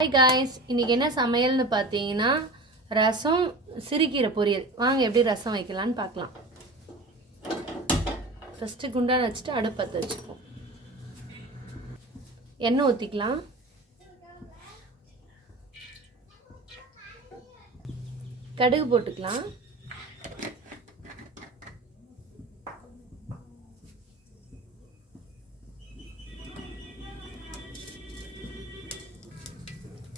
Hi guys, இன்றைக்கி என்ன சமையல்னு பார்த்தீங்கன்னா ரசம் சிறுகீரை பொரியல். வாங்க எப்படி ரசம் வைக்கலான்னு பார்க்கலாம். ஃபஸ்ட்டு குண்டான வச்சுட்டு அடுப்பு பற்ற வச்சுப்போம். எண்ணெய் ஊற்றிக்கலாம். கடுகு போட்டுக்கலாம்.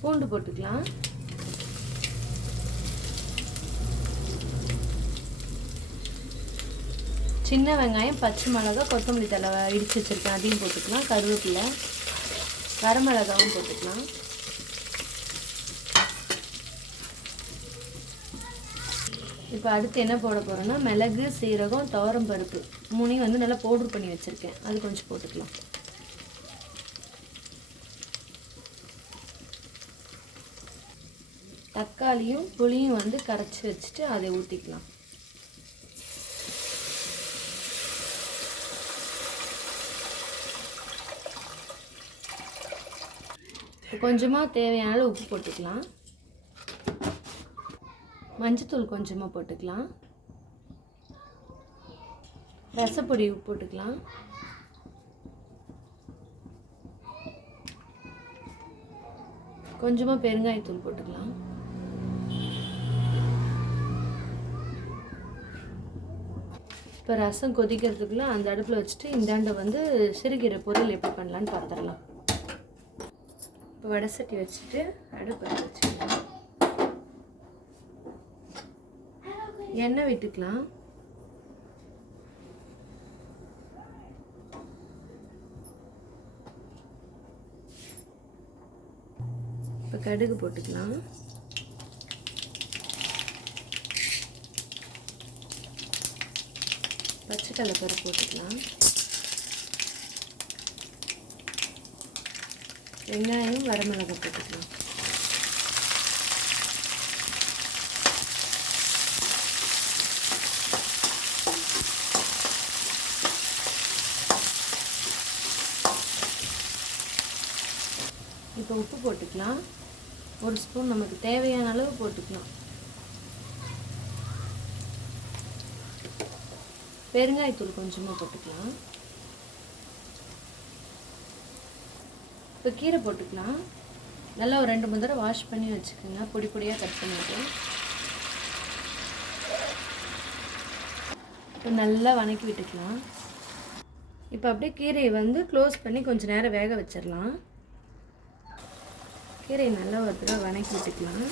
பூண்டு போட்டுக்கலாம். சின்ன வெங்காயம், பச்சை மிளகாய், கொத்தமல்லி தழை இடித்து வச்சுருக்கேன், அதையும் போட்டுக்கலாம். கருவேப்பிலை, வரமிளகாவும் போட்டுக்கலாம். இப்போ அடுத்து என்ன போட போகிறோன்னா மிளகு, சீரகம், துவரம் பருப்பு மூணையும் நல்லா பவுட்ரு பண்ணி வச்சுருக்கேன், அது கொஞ்சம் போட்டுக்கலாம். தக்காளியும் புளியும் கரைச்சி வச்சுட்டு அதை ஊற்றிக்கலாம். கொஞ்சமாக தேவையான அளவு உப்பு போட்டுக்கலாம். மஞ்சத்தூள் கொஞ்சமாக போட்டுக்கலாம். ரசப்பொடி உப்பு போட்டுக்கலாம். கொஞ்சமாக பெருங்காயத்தூள் போட்டுக்கலாம். இப்போ ரசம் கொதிக்கிறதுக்குள்ளே அந்த அடுப்பில் வச்சுட்டு இந்தாண்ட சிறுகீரை பொரியல் எப்படி பண்ணலான்னு பார்த்துடலாம். இப்போ வடை சட்டி வச்சுட்டு அடுப்பு வச்சுக்கலாம். எண்ணெய் விட்டுக்கலாம். இப்போ கடுகு போட்டுக்கலாம். பச்சை கடலைப்பருப்பு போட்டுக்கலாம். வெங்காயம், வரமிளகாய் போட்டுக்கலாம். இப்போ உப்பு போட்டுக்கலாம். ஒரு ஸ்பூன் நமக்கு தேவையான அளவு போட்டுக்கலாம். பெருங்காயத்தூள் கொஞ்சமாக போட்டுக்கலாம். இப்போ கீரை போட்டுக்கலாம். நல்லா ஒரு 2-3 தடவை வாஷ் பண்ணி வச்சுக்கோங்க, பொடி பொடியாக கட் பண்ணிட்டு. இப்போ நல்லா வதக்கி விட்டுக்கலாம். இப்போ அப்படியே கீரையை க்ளோஸ் பண்ணி கொஞ்சம் நேரம் வேக வச்சிடலாம். கீரையை நல்லா ஒரு தடவை வதக்கி விட்டுக்கலாம்.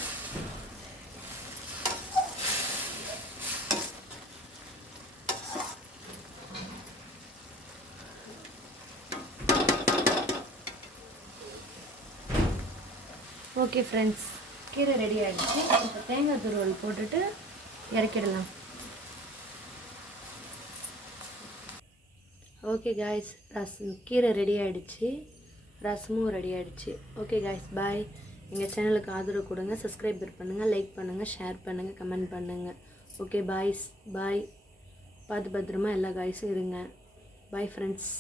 ஓகே ஃப்ரெண்ட்ஸ், கீரை ரெடி ஆகிடுச்சு. இப்போ தேங்காய் துருவல் போட்டுட்டு இறக்கிடலாம். ஓகே காய்ஸ், கீரை ரெடி ஆகிடுச்சு, ரசமும் ரெடி ஆகிடுச்சு. ஓகே காய்ஸ், பாய். எங்கள் சேனலுக்கு ஆதரவு கொடுங்க, சப்ஸ்கிரைபர் பண்ணுங்கள், லைக் பண்ணுங்கள், ஷேர் பண்ணுங்கள், கமெண்ட் பண்ணுங்கள். ஓகே பாய்ஸ், பாய். பார்த்து பத்திரமா எல்லா காய்ஸும் இருங்க. Bye friends.